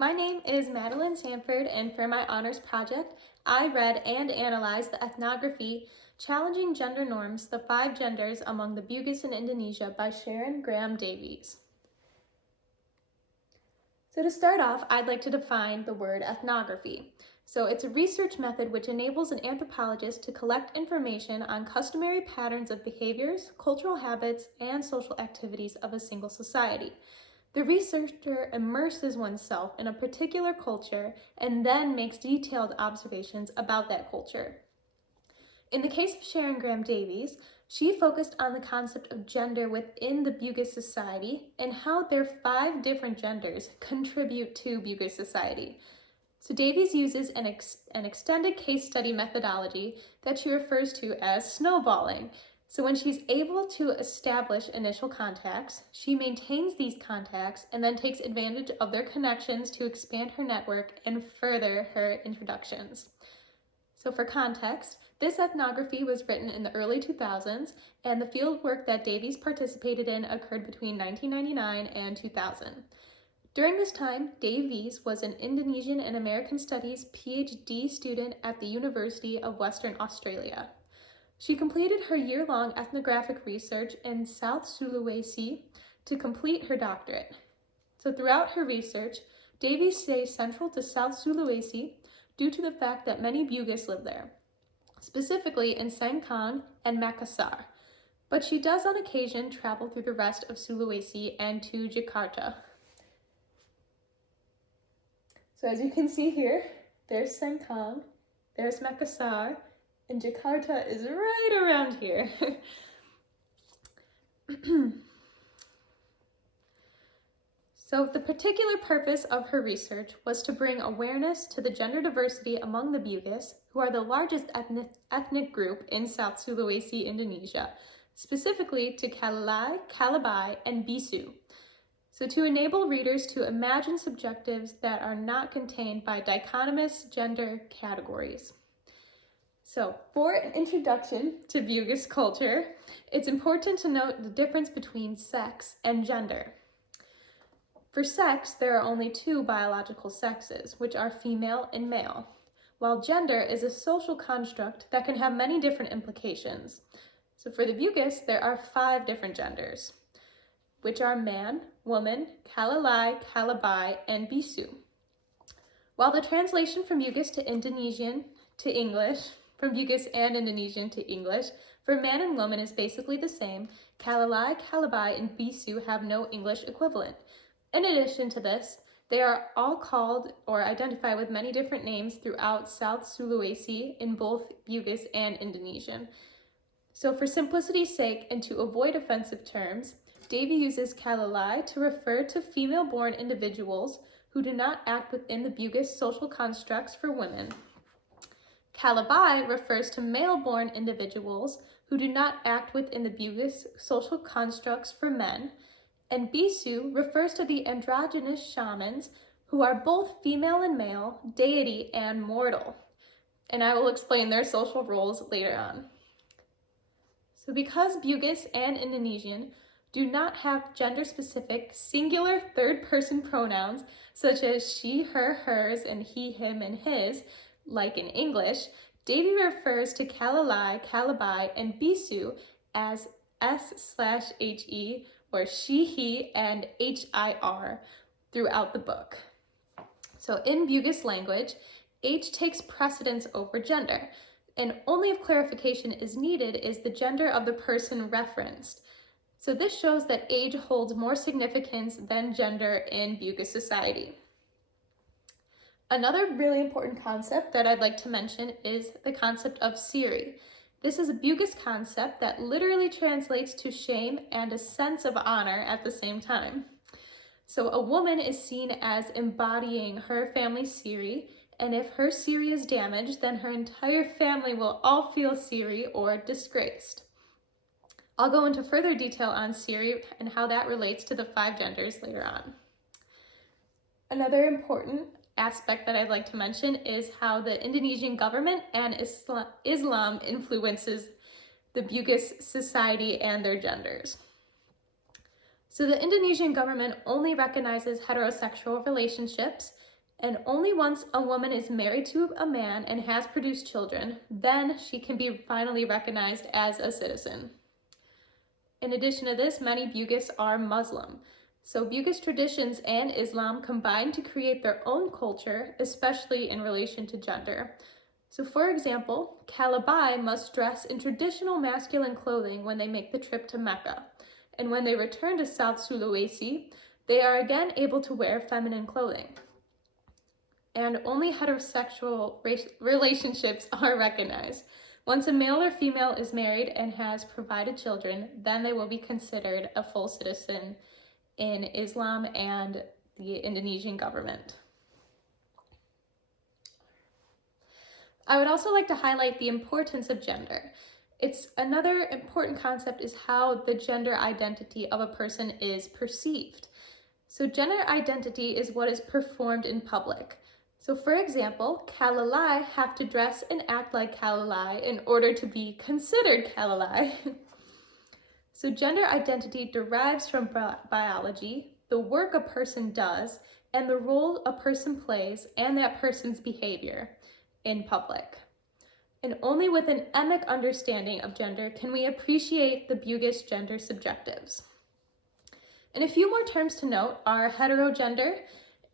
My name is Madeline Sanford, and for my honors project, I read and analyzed the ethnography Challenging Gender Norms, the Five Genders Among the Bugis in Indonesia by Sharon Graham Davies. So to start off, I'd like to define the word ethnography. So it's a research method which enables an anthropologist to collect information on customary patterns of behaviors, cultural habits, and social activities of a single society. The researcher immerses oneself in a particular culture and then makes detailed observations about that culture. In the case of Sharon Graham Davies, she focused on the concept of gender within the Bugis society and how their 5 different genders contribute to Bugis society. So Davies uses an extended case study methodology that she refers to as snowballing. So when she's able to establish initial contacts, she maintains these contacts and then takes advantage of their connections to expand her network and further her introductions. So for context, this ethnography was written in the early 2000s, and the field work that Davies participated in occurred between 1999 and 2000. During this time, Davies was an Indonesian and American Studies PhD student at the University of Western Australia. She completed her year-long ethnographic research in South Sulawesi to complete her doctorate. So throughout her research, Davies stays central to South Sulawesi due to the fact that many Bugis live there, specifically in Sengkang and Makassar. But she does on occasion travel through the rest of Sulawesi and to Jakarta. So as you can see here, there's Sengkang, there's Makassar, and Jakarta is right around here. So the particular purpose of her research was to bring awareness to the gender diversity among the Bugis, who are the largest ethnic group in South Sulawesi, Indonesia, specifically to Kalalai, Kalabai, and Bisu. So to enable readers to imagine subjectives that are not contained by dichotomous gender categories. So for an introduction to Bugis culture, it's important to note the difference between sex and gender. For sex, there are only 2 biological sexes, which are female and male, while gender is a social construct that can have many different implications. So for the Bugis, there are 5 different genders, which are man, woman, Kalalai, Kalabai, and Bisu. While the translation from Bugis to Indonesian to English, from Bugis and Indonesian to English, for man and woman is basically the same, Kalalai, Kalabai, and Bisu have no English equivalent. In addition to this, they are all called or identified with many different names throughout South Sulawesi in both Bugis and Indonesian. So for simplicity's sake and to avoid offensive terms, Davy uses Kalalai to refer to female-born individuals who do not act within the Bugis social constructs for women. Kalabai refers to male-born individuals who do not act within the Bugis social constructs for men, and Bisu refers to the androgynous shamans who are both female and male, deity and mortal. And I will explain their social roles later on. So because Bugis and Indonesian do not have gender-specific singular third-person pronouns such as she, her, hers, and he, him, and his, like in English, Davy refers to Kalalai, Kalabai, and Bisu as S/he or she, he, and HIR throughout the book. So in Bugis language, age takes precedence over gender, and only if clarification is needed is the gender of the person referenced. So this shows that age holds more significance than gender in Bugis society. Another really important concept that I'd like to mention is the concept of Siri. This is a Bugis concept that literally translates to shame and a sense of honor at the same time. So a woman is seen as embodying her family's Siri, and if her Siri is damaged, then her entire family will all feel Siri or disgraced. I'll go into further detail on Siri and how that relates to the 5 genders later on. Another important aspect that I'd like to mention is how the Indonesian government and Islam influences the Bugis society and their genders. So the Indonesian government only recognizes heterosexual relationships, and only once a woman is married to a man and has produced children, then she can be finally recognized as a citizen. In addition to this, many Bugis are Muslim. So Bugis traditions and Islam combine to create their own culture, especially in relation to gender. So for example, Calabai must dress in traditional masculine clothing when they make the trip to Mecca. And when they return to South Sulawesi, they are again able to wear feminine clothing. And only heterosexual relationships are recognized. Once a male or female is married and has provided children, then they will be considered a full citizen in Islam and the Indonesian government. I would also like to highlight the importance of gender. It's another important concept is how the gender identity of a person is perceived. So gender identity is what is performed in public. So for example, Kalalai have to dress and act like Kalalai in order to be considered Kalalai. So gender identity derives from biology, the work a person does, and the role a person plays and that person's behavior in public. And only with an emic understanding of gender can we appreciate the Bugis gender subjectives. And a few more terms to note are heterogender,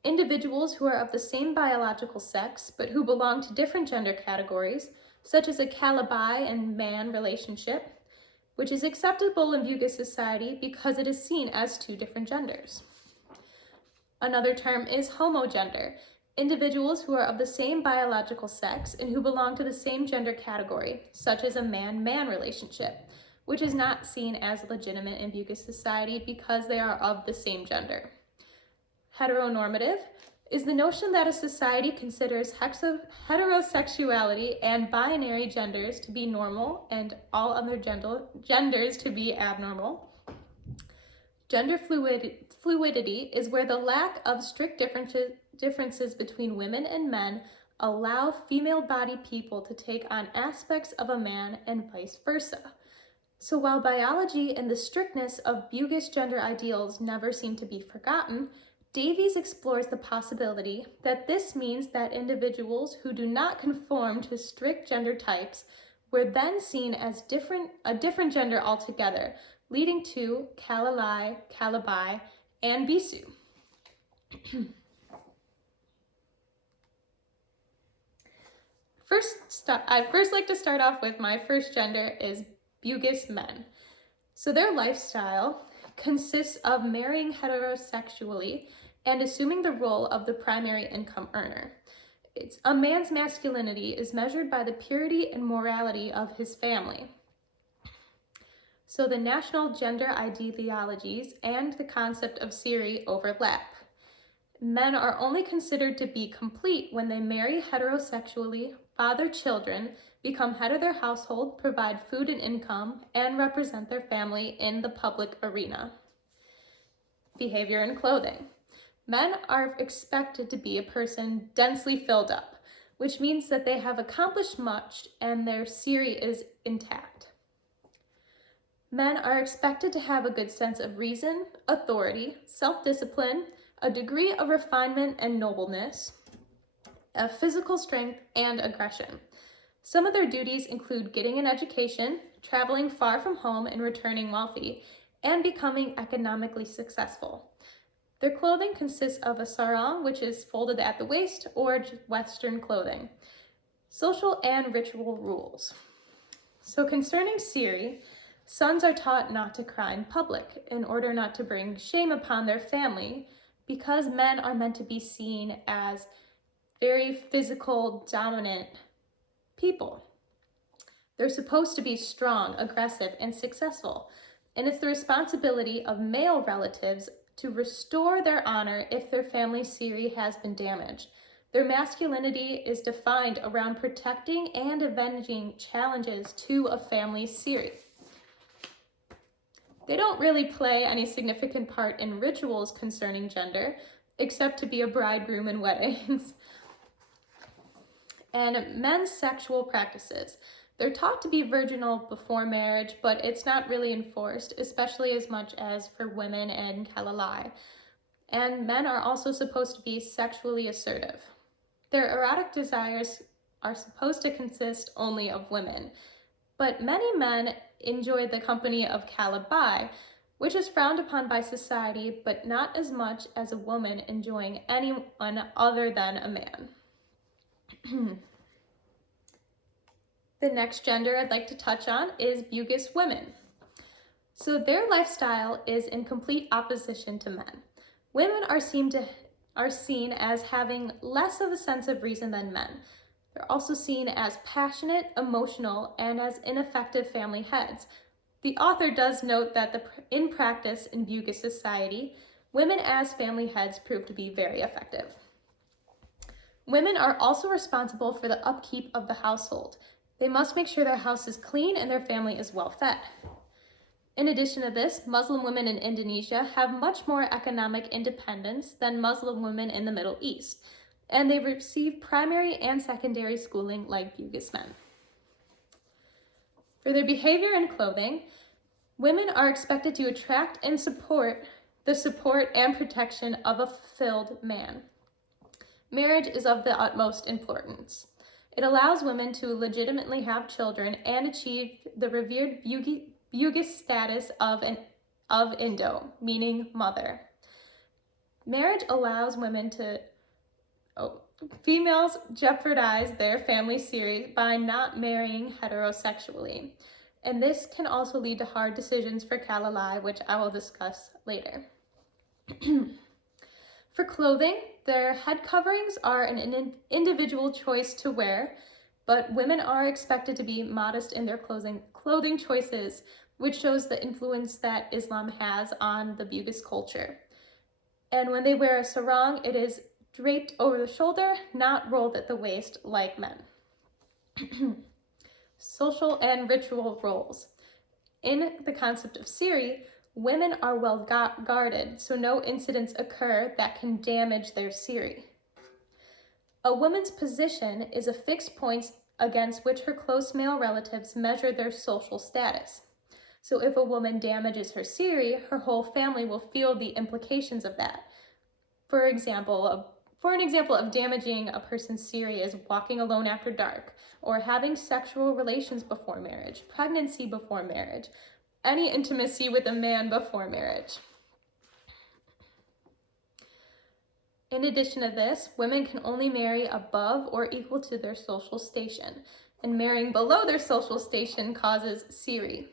individuals who are of the same biological sex but who belong to different gender categories, such as a Calabai and man relationship, which is acceptable in Bugis society because it is seen as two different genders. Another term is homogender, individuals who are of the same biological sex and who belong to the same gender category, such as a man-man relationship, which is not seen as legitimate in Bugis society because they are of the same gender. Heteronormative is the notion that a society considers heterosexuality and binary genders to be normal and all other genders to be abnormal. Gender fluidity is where the lack of strict differences between women and men allow female-bodied people to take on aspects of a man and vice versa. So while biology and the strictness of Bugis gender ideals never seem to be forgotten, Davies explores the possibility that this means that individuals who do not conform to strict gender types were then seen as a different gender altogether, leading to Kalalai, Kalabai, and Bisu. I'd first like to start off with my first gender is Bugis men. So their lifestyle consists of marrying heterosexually and assuming the role of the primary income earner. A man's masculinity is measured by the purity and morality of his family. So the national gender ideologies and the concept of Siri overlap. Men are only considered to be complete when they marry heterosexually, father children, become head of their household, provide food and income, and represent their family in the public arena. Behavior and clothing. Men are expected to be a person densely filled up, which means that they have accomplished much and their Siri is intact. Men are expected to have a good sense of reason, authority, self-discipline, a degree of refinement and nobleness, a physical strength, and aggression. Some of their duties include getting an education, traveling far from home and returning wealthy, and becoming economically successful. Their clothing consists of a sarong, which is folded at the waist, or Western clothing. Social and ritual rules. So concerning Siri, sons are taught not to cry in public in order not to bring shame upon their family, because men are meant to be seen as very physical, dominant people. They're supposed to be strong, aggressive, and successful, and it's the responsibility of male relatives to restore their honor if their family Siri has been damaged. Their masculinity is defined around protecting and avenging challenges to a family Siri. They don't really play any significant part in rituals concerning gender, except to be a bridegroom in weddings. And men's sexual practices. They're taught to be virginal before marriage, but it's not really enforced, especially as much as for women in Kalalai. And men are also supposed to be sexually assertive. Their erotic desires are supposed to consist only of women, but many men enjoy the company of Calabai, which is frowned upon by society, but not as much as a woman enjoying anyone other than a man. The next gender I'd like to touch on is Bugis women. So their lifestyle is in complete opposition to men. Women are seen as having less of a sense of reason than men. They're also seen as passionate, emotional, and as ineffective family heads. The author does note that in practice in Bugis society, women as family heads prove to be very effective. Women are also responsible for the upkeep of the household. They must make sure their house is clean and their family is well fed. In addition to this, Muslim women in Indonesia have much more economic independence than Muslim women in the Middle East, and they receive primary and secondary schooling like Bugis men. For their behavior and clothing, women are expected to attract and support and protection of a fulfilled man. Marriage is of the utmost importance. It allows women to legitimately have children and achieve the revered Bugis status of Indo, meaning mother. Marriage allows females jeopardize their family series by not marrying heterosexually. And this can also lead to hard decisions for Kalalai, which I will discuss later. For clothing, their head coverings are an individual choice to wear, but women are expected to be modest in their clothing choices, which shows the influence that Islam has on the Bugis culture. And when they wear a sarong, it is draped over the shoulder, not rolled at the waist like men. Social and ritual roles. In the concept of Siri, women are well guarded, so no incidents occur that can damage their Siri. A woman's position is a fixed point against which her close male relatives measure their social status. So if a woman damages her Siri, her whole family will feel the implications of that. For an example of damaging a person's Siri is walking alone after dark, or having sexual relations before marriage, pregnancy before marriage, any intimacy with a man before marriage. In addition to this, women can only marry above or equal to their social station, and marrying below their social station causes Siri.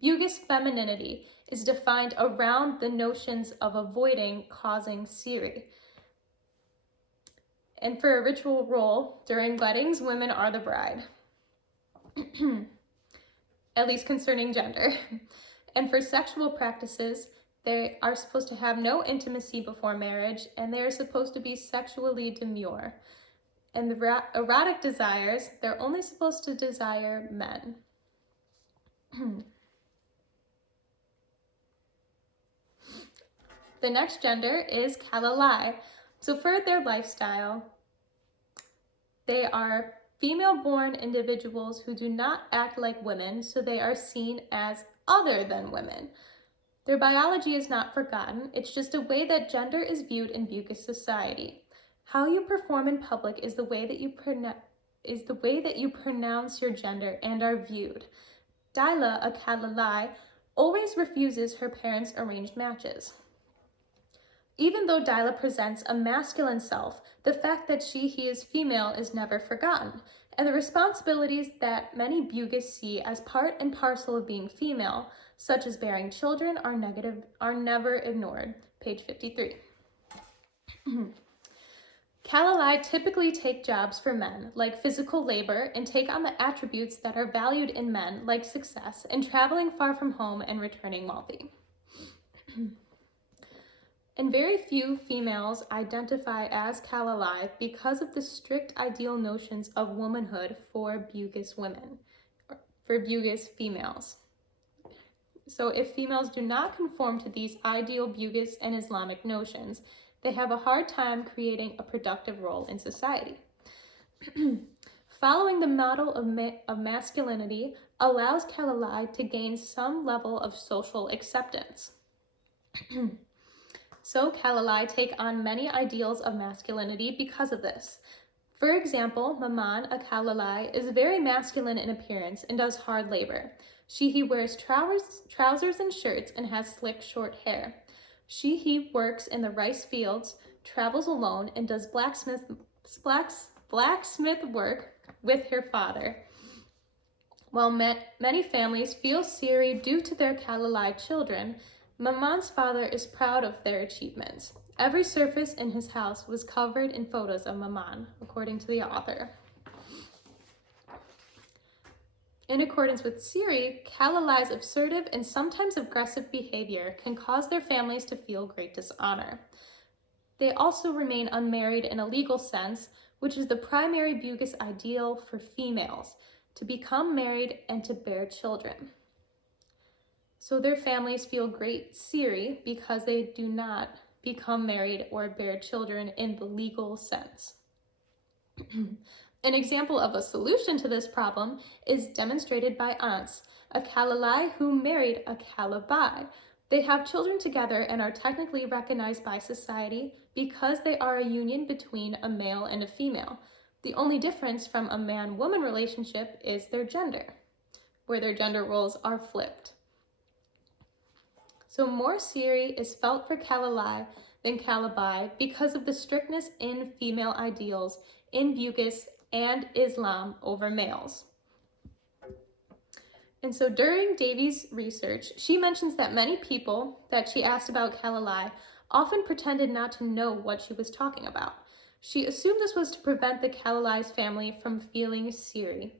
Bugis femininity is defined around the notions of avoiding causing Siri. And for a ritual role, during weddings, women are the bride. At least concerning gender. And for sexual practices, they are supposed to have no intimacy before marriage, and they are supposed to be sexually demure. And the erotic desires, they're only supposed to desire men. The next gender is Kalalai. So for their lifestyle, they are female-born individuals who do not act like women, so they are seen as other than women. Their biology is not forgotten, it's just a way that gender is viewed in Bugis society. How you perform in public is the way that you pronounce your gender and are viewed. Daila, a Kalalai, always refuses her parents' arranged matches. Even though Daila presents a masculine self, the fact that he is female is never forgotten, and the responsibilities that many Bugis see as part and parcel of being female, such as bearing children, are never ignored. Page 53. Kalalai typically take jobs for men, like physical labor, and take on the attributes that are valued in men, like success, and traveling far from home and returning wealthy. And very few females identify as Kalalai because of the strict ideal notions of womanhood for Bugis women, for Bugis females. So if females do not conform to these ideal Bugis and Islamic notions, they have a hard time creating a productive role in society. Following the model of masculinity allows Kalalai to gain some level of social acceptance. So Kalalai take on many ideals of masculinity because of this. For example, Maman, a Kalalai, is very masculine in appearance and does hard labor. He wears trousers and shirts and has slick short hair. He works in the rice fields, travels alone, and does blacksmith work with her father. While many families feel Siri due to their Kalalai children, Maman's father is proud of their achievements. Every surface in his house was covered in photos of Maman, according to the author. In accordance with Siri, Kalalai's assertive and sometimes aggressive behavior can cause their families to feel great dishonor. They also remain unmarried in a legal sense, which is the primary Bugis ideal for females, to become married and to bear children. So their families feel great Siri because they do not become married or bear children in the legal sense. An example of a solution to this problem is demonstrated by aunts, a Kalalai who married a Kalabai. They have children together and are technically recognized by society because they are a union between a male and a female. The only difference from a man-woman relationship is their gender, where their gender roles are flipped. So more Siri is felt for Kalalai than Kalabai because of the strictness in female ideals in Bugis and Islam over males. And so during Davy's research, she mentions that many people that she asked about Kalalai often pretended not to know what she was talking about. She assumed this was to prevent the Kalalai's family from feeling Siri.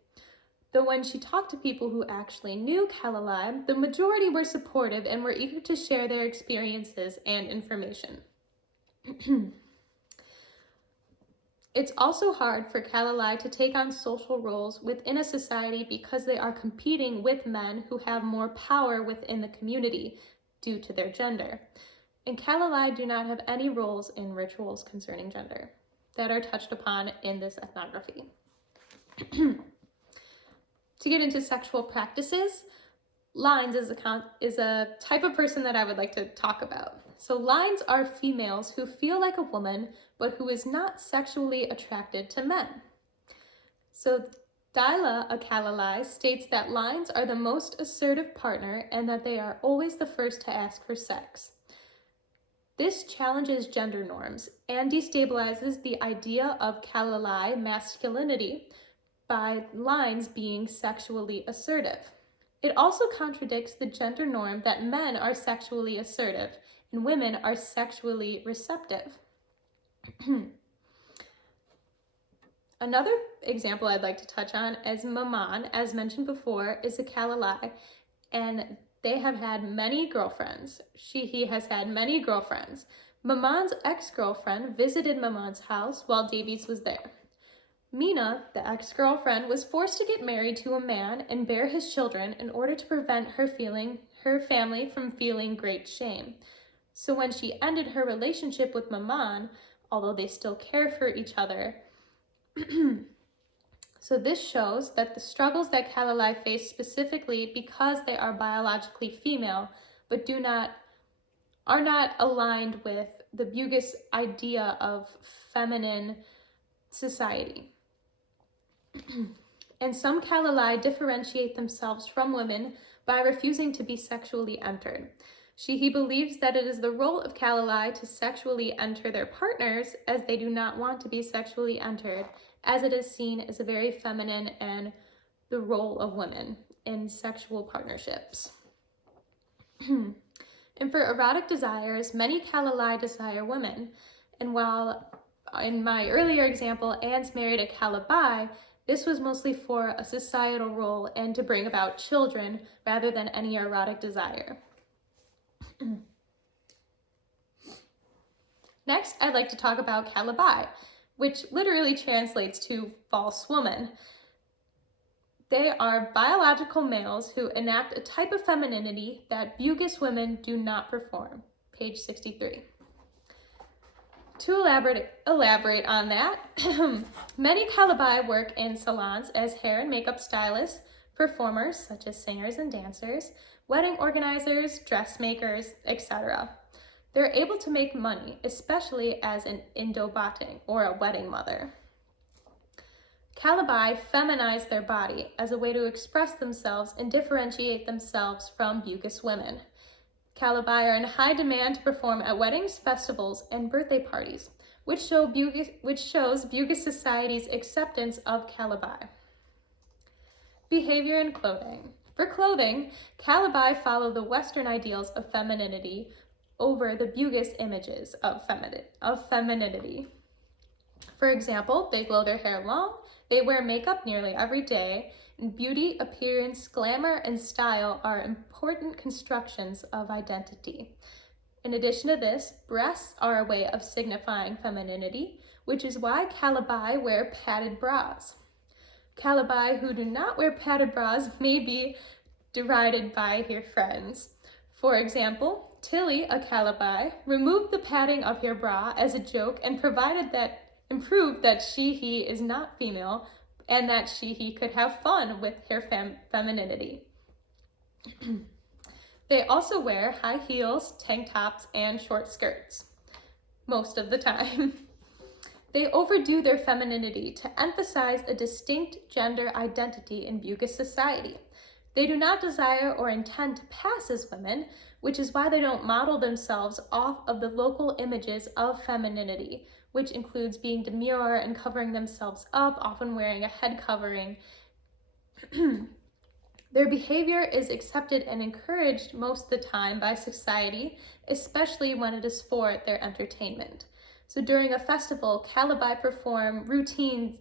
Though when she talked to people who actually knew Kalalai, the majority were supportive and were eager to share their experiences and information. It's also hard for Kalalai to take on social roles within a society because they are competing with men who have more power within the community due to their gender. And Kalalai do not have any roles in rituals concerning gender that are touched upon in this ethnography. To get into sexual practices, lines is a type of person that I would like to talk about. So lines are females who feel like a woman, but who is not sexually attracted to men. So Daila, a Kalalai, states that lines are the most assertive partner and that they are always the first to ask for sex. This challenges gender norms and destabilizes the idea of Kalalai masculinity by lines being sexually assertive. It also contradicts the gender norm that men are sexually assertive and women are sexually receptive. Another example I'd like to touch on is Maman, as mentioned before, is a Kalalai, and they have had many girlfriends. He has had many girlfriends. Maman's ex-girlfriend visited Maman's house while Davies was there. Mina, the ex-girlfriend, was forced to get married to a man and bear his children in order to prevent her family from feeling great shame. So when she ended her relationship with Maman, although they still care for each other, so this shows that the struggles that Kalalai face specifically because they are biologically female, but are not aligned with the Bugis idea of feminine society. And some Kalalai differentiate themselves from women by refusing to be sexually entered. He believes that it is the role of Kalalai to sexually enter their partners, as they do not want to be sexually entered, as it is seen as a very feminine and the role of women in sexual partnerships. And for erotic desires, many Kalalai desire women. And while in my earlier example, Anne's married a Kalabai, this was mostly for a societal role and to bring about children rather than any erotic desire. Next, I'd like to talk about Kalabai, which literally translates to false woman. They are biological males who enact a type of femininity that Bugis women do not perform. Page 63. To elaborate on that, many calabai work in salons as hair and makeup stylists, performers such as singers and dancers, wedding organizers, dressmakers, etc. They're able to make money, especially as an Indo-bating, or a wedding mother. Calabai feminize their body as a way to express themselves and differentiate themselves from Bugis women. Calabai are in high demand to perform at weddings, festivals, and birthday parties, which shows Bugis society's acceptance of calabai. Behavior and clothing. For clothing, calabai follow the Western ideals of femininity over the Bugis images of femininity. For example, they grow their hair long, they wear makeup nearly every day, and beauty, appearance, glamour, and style are important constructions of identity. In addition to this, breasts are a way of signifying femininity, which is why calabai wear padded bras. Calabai who do not wear padded bras may be derided by her friends. For example, Tilly, a calabai, removed the padding of her bra as a joke and proved that she/he is not female and that she/he could have fun with her femininity. They also wear high heels, tank tops, and short skirts most of the time. They overdo their femininity to emphasize a distinct gender identity in Bugis society. They do not desire or intend to pass as women, which is why they don't model themselves off of the local images of femininity, which includes being demure and covering themselves up, often wearing a head covering. Their behavior is accepted and encouraged most of the time by society, especially when it is for their entertainment. So during a festival, calabai perform routines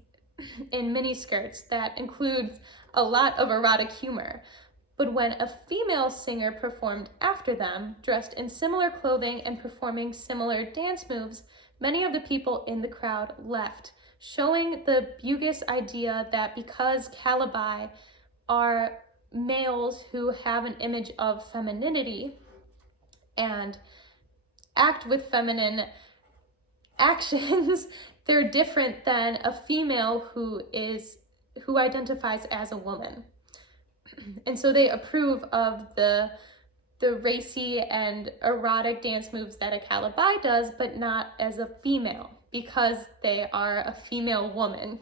in miniskirts that include a lot of erotic humor. But when a female singer performed after them, dressed in similar clothing and performing similar dance moves, many of the people in the crowd left, showing the Bugis idea that because calabai are males who have an image of femininity and act with feminine actions, they're different than a female who identifies as a woman. And so they approve of the racy and erotic dance moves that a calabai does, but not as a female, because they are a female woman.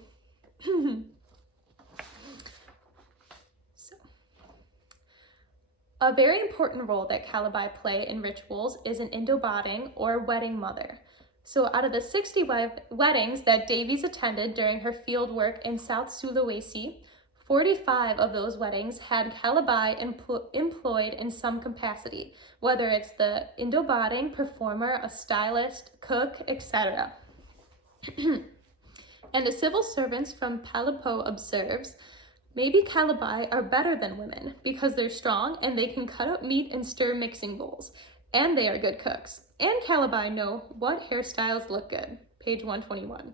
A very important role that calabai play in rituals is an Indo-bating, or wedding mother. So out of the 60 weddings that Davies attended during her field work in South Sulawesi, 45 of those weddings had calabai employed in some capacity, whether it's the Indo-bating, performer, a stylist, cook, etc. And a civil servant from Palapo observes, maybe calabai are better than women because they're strong and they can cut up meat and stir mixing bowls, and they are good cooks. And calabai know what hairstyles look good. Page 121.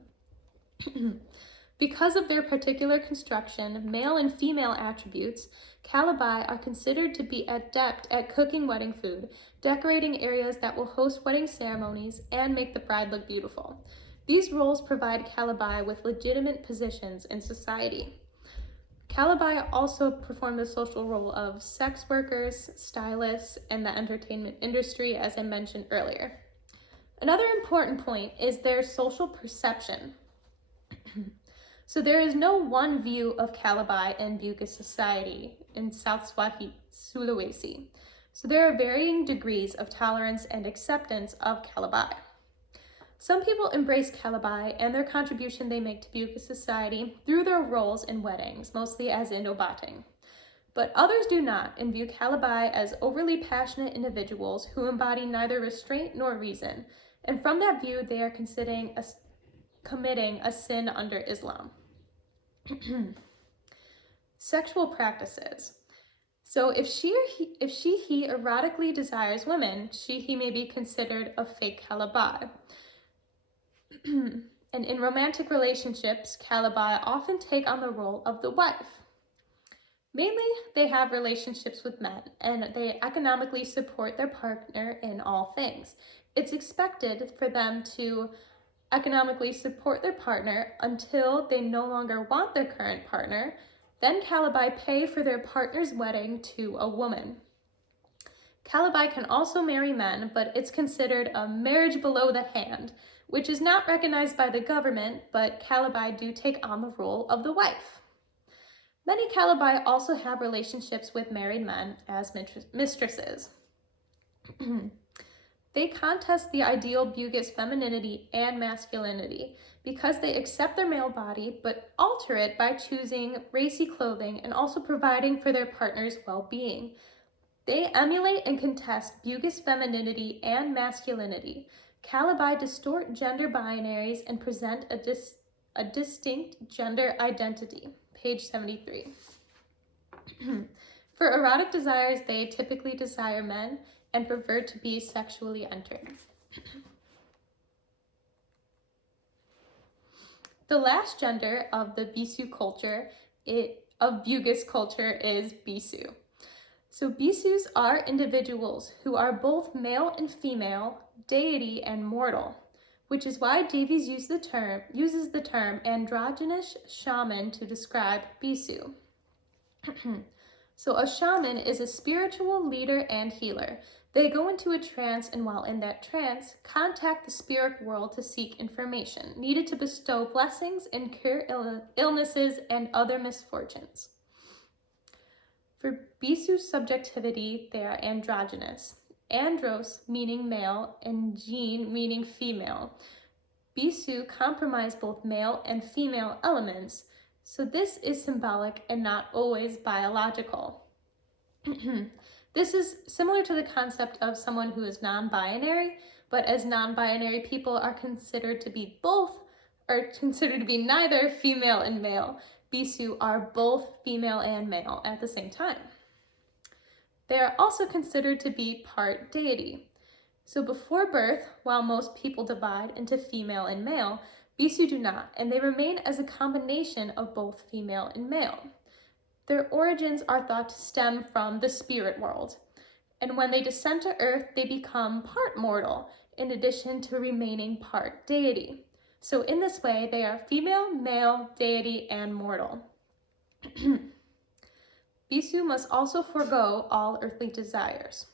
Because of their particular construction, male and female attributes, calabai are considered to be adept at cooking wedding food, decorating areas that will host wedding ceremonies, and make the bride look beautiful. These roles provide calabai with legitimate positions in society. Calabai also perform the social role of sex workers, stylists, and the entertainment industry, as I mentioned earlier. Another important point is their social perception. So there is no one view of calabai in Bugis society in South Sulawesi. So there are varying degrees of tolerance and acceptance of calabai. Some people embrace calabai and their contribution they make to Bugis society through their roles in weddings, mostly as Indo-bating. But others do not and view calabai as overly passionate individuals who embody neither restraint nor reason. And from that view, they are committing a sin under Islam. Sexual practices. So if he erotically desires women, he may be considered a fake calabai. And in romantic relationships, calabai often take on the role of the wife. Mainly, they have relationships with men, and they economically support their partner in all things. It's expected for them to economically support their partner until they no longer want their current partner. Then Calabi pay for their partner's wedding to a woman. Calabi can also marry men, but it's considered a marriage below the hand, which is not recognized by the government, but Calabi do take on the role of the wife. Many Calabi also have relationships with married men as mistresses. They contest the ideal Bugis femininity and masculinity because they accept their male body but alter it by choosing racy clothing and also providing for their partner's well-being. They emulate and contest Bugis femininity and masculinity. Calabi distort gender binaries and present a distinct gender identity. Page 73. For erotic desires, they typically desire men and prefer to be sexually entered. The last gender of the Bugis culture is Bisu. So Bisus are individuals who are both male and female, deity and mortal, which is why Davies uses the term androgynous shaman to describe Bisu. So a shaman is a spiritual leader and healer. They go into a trance and while in that trance, contact the spirit world to seek information needed to bestow blessings and cure illnesses and other misfortunes. For Bisu's subjectivity, they are androgynous. Andros meaning male and gene meaning female. Bisu comprise both male and female elements, so this is symbolic and not always biological. This is similar to the concept of someone who is non-binary, but as non-binary people are considered to be neither female and male. Bisu are both female and male at the same time. They are also considered to be part deity. So before birth, while most people divide into female and male, Bisu do not, and they remain as a combination of both female and male. Their origins are thought to stem from the spirit world, and when they descend to earth, they become part mortal, in addition to remaining part deity. So in this way, they are female, male, deity, and mortal. Bisu must also forego all earthly desires.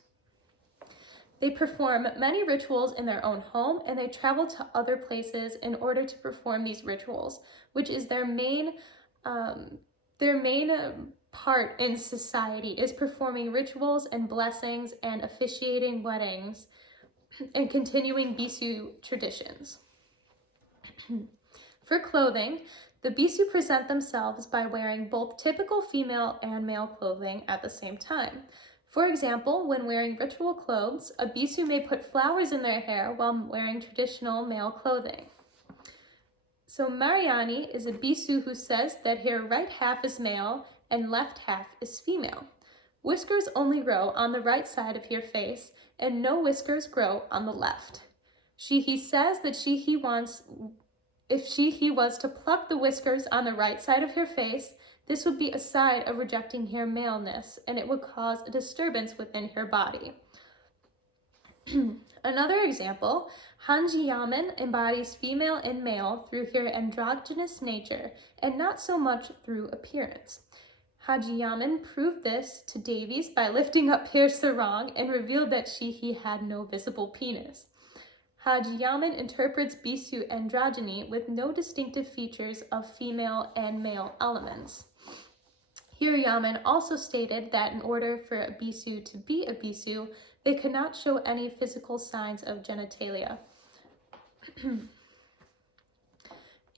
They perform many rituals in their own home, and they travel to other places in order to perform these rituals, which is their main part in society, is performing rituals and blessings and officiating weddings and continuing Bisu traditions. For clothing, the Bisu present themselves by wearing both typical female and male clothing at the same time. For example, when wearing ritual clothes, a Bisu may put flowers in their hair while wearing traditional male clothing. So Mariani is a Bisu who says that her right half is male and left half is female. Whiskers only grow on the right side of your face, and no whiskers grow on the left. He says that if he was to pluck the whiskers on the right side of her face, this would be a sign of rejecting her maleness, and it would cause a disturbance within her body. Another example, Hanji Yamen embodies female and male through her androgynous nature, and not so much through appearance. Haji Yamen proved this to Davies by lifting up her sarong and revealed that he had no visible penis. Haji Yamen interprets Bisu androgyny with no distinctive features of female and male elements. Here Yamen also stated that in order for a Bisu to be a Bisu, they could not show any physical signs of genitalia.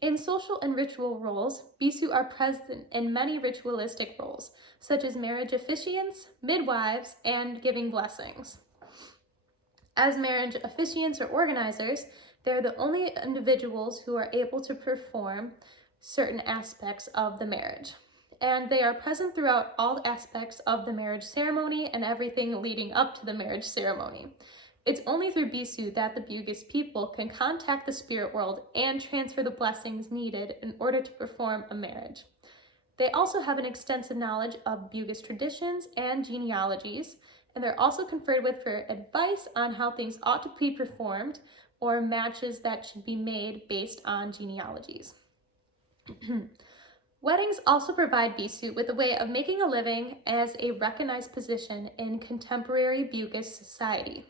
In social and ritual roles, Bisu are present in many ritualistic roles, such as marriage officiants, midwives, and giving blessings. As marriage officiants or organizers, they're the only individuals who are able to perform certain aspects of the marriage. And they are present throughout all aspects of the marriage ceremony and everything leading up to the marriage ceremony. It's only through Bisu that the Bugis people can contact the spirit world and transfer the blessings needed in order to perform a marriage. They also have an extensive knowledge of Bugis traditions and genealogies, and they're also conferred with for advice on how things ought to be performed or matches that should be made based on genealogies. Weddings also provide Bisu with a way of making a living as a recognized position in contemporary Bugis society.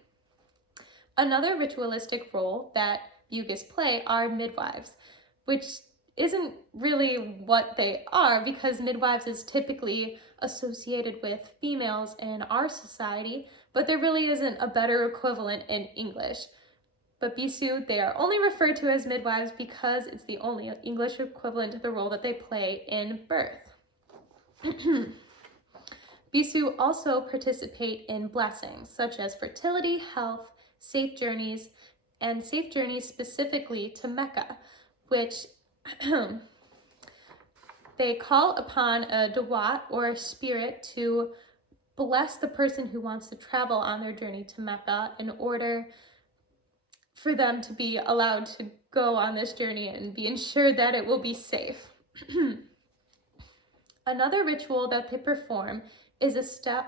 Another ritualistic role that Bugis play are midwives, which isn't really what they are because midwives is typically associated with females in our society, but there really isn't a better equivalent in English. But Bisu, they are only referred to as midwives because it's the only English equivalent to the role that they play in birth. Bisu also participate in blessings such as fertility, health, safe journeys, and safe journeys specifically to Mecca, which they call upon a dawat or a spirit to bless the person who wants to travel on their journey to Mecca in order for them to be allowed to go on this journey and be ensured that it will be safe. Another ritual that they perform is a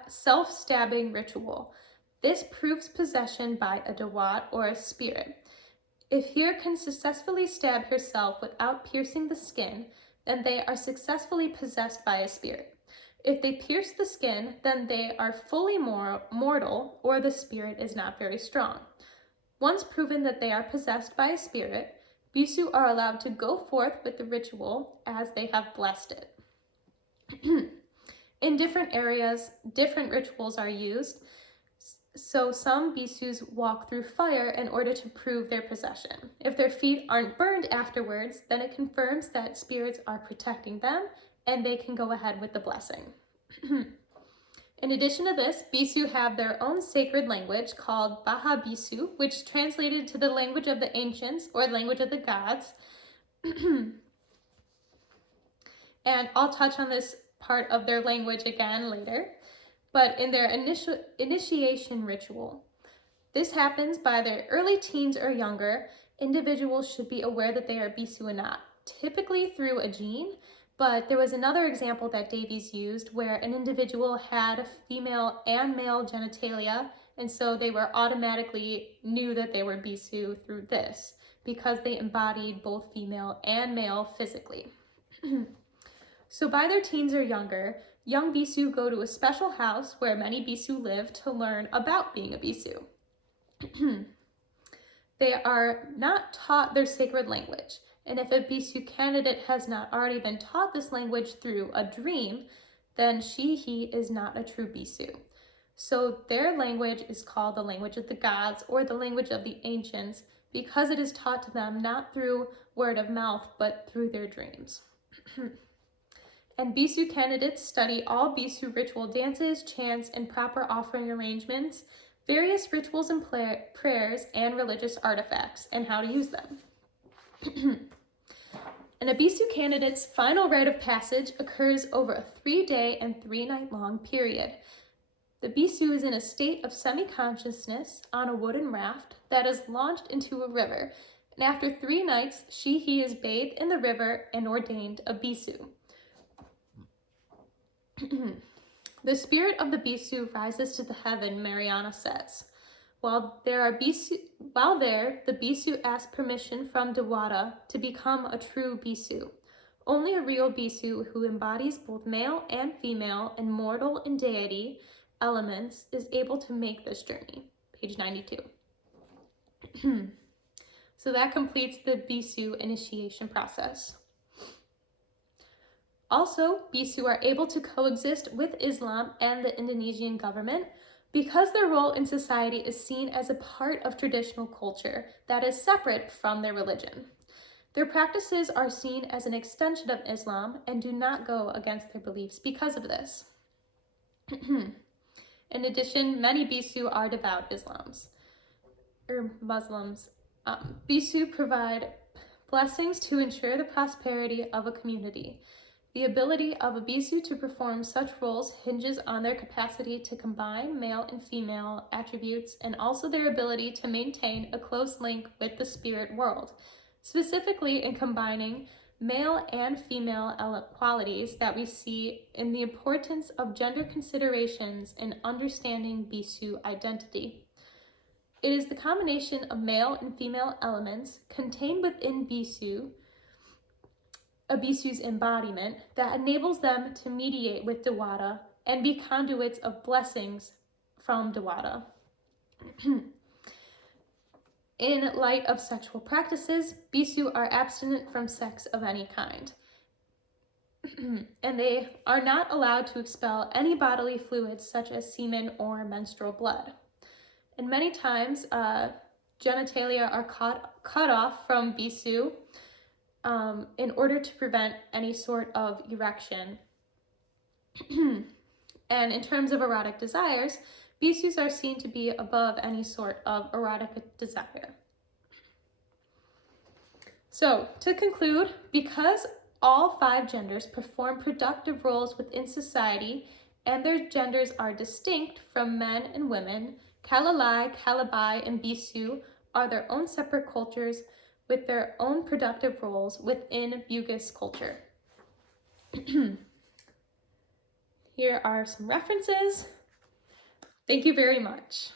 self-stabbing ritual. This proves possession by a dawat or a spirit. If Hir can successfully stab herself without piercing the skin, then they are successfully possessed by a spirit. If they pierce the skin, then they are fully mortal or the spirit is not very strong. Once proven that they are possessed by a spirit, Bisu are allowed to go forth with the ritual as they have blessed it. In different areas, different rituals are used. So some Bisus walk through fire in order to prove their possession. If their feet aren't burned afterwards, then it confirms that spirits are protecting them and they can go ahead with the blessing. In addition to this, Bisu have their own sacred language called Baha Bisu, which translated to the language of the ancients or language of the gods. And I'll touch on this part of their language again later. But in their initiation ritual, this happens by their early teens or younger. Individuals should be aware that they are Bisu or not, typically through a gene. But there was another example that Davies used where an individual had female and male genitalia, and so they were automatically knew that they were Bisu through this because they embodied both female and male physically. So by their teens or younger, young Bisu go to a special house where many Bisu live to learn about being a Bisu. They are not taught their sacred language. And if a Bisu candidate has not already been taught this language through a dream, then he is not a true Bisu. So their language is called the language of the gods or the language of the ancients because it is taught to them not through word of mouth, but through their dreams. And Bisu candidates study all Bisu ritual dances, chants, and proper offering arrangements, various rituals and prayers, and religious artifacts, and how to use them. And a Bisu candidate's final rite of passage occurs over a 3-day and 3-night long period. The Bisu is in a state of semi-consciousness on a wooden raft that is launched into a river, and after 3 nights, he is bathed in the river and ordained a Bisu. The spirit of the Bisu rises to the heaven, Mariana says. While there, the Bisu ask permission from Dewata to become a true Bisu. Only a real Bisu who embodies both male and female and mortal and deity elements is able to make this journey. Page 92. So that completes the Bisu initiation process. Also, Bisu are able to coexist with Islam and the Indonesian government because their role in society is seen as a part of traditional culture that is separate from their religion. Their practices are seen as an extension of Islam and do not go against their beliefs because of this. In addition, many Bisu are devout Muslims. Bisu provide blessings to ensure the prosperity of a community. The ability of a Bisu to perform such roles hinges on their capacity to combine male and female attributes and also their ability to maintain a close link with the spirit world, specifically in combining male and female qualities that we see in the importance of gender considerations in understanding Bisu identity. It is the combination of male and female elements contained within a Bisu's embodiment that enables them to mediate with Dewata and be conduits of blessings from Dewata. In light of sexual practices, Bisu are abstinent from sex of any kind. And they are not allowed to expel any bodily fluids such as semen or menstrual blood. And many times, genitalia are cut off from Bisu in order to prevent any sort of erection. And in terms of erotic desires, Bisus are seen to be above any sort of erotic desire. So, to conclude, because all 5 genders perform productive roles within society and their genders are distinct from men and women, Kalalai, Kalabai, and Bisu are their own separate cultures with their own productive roles within Bugis culture. Here are some references. Thank you very much.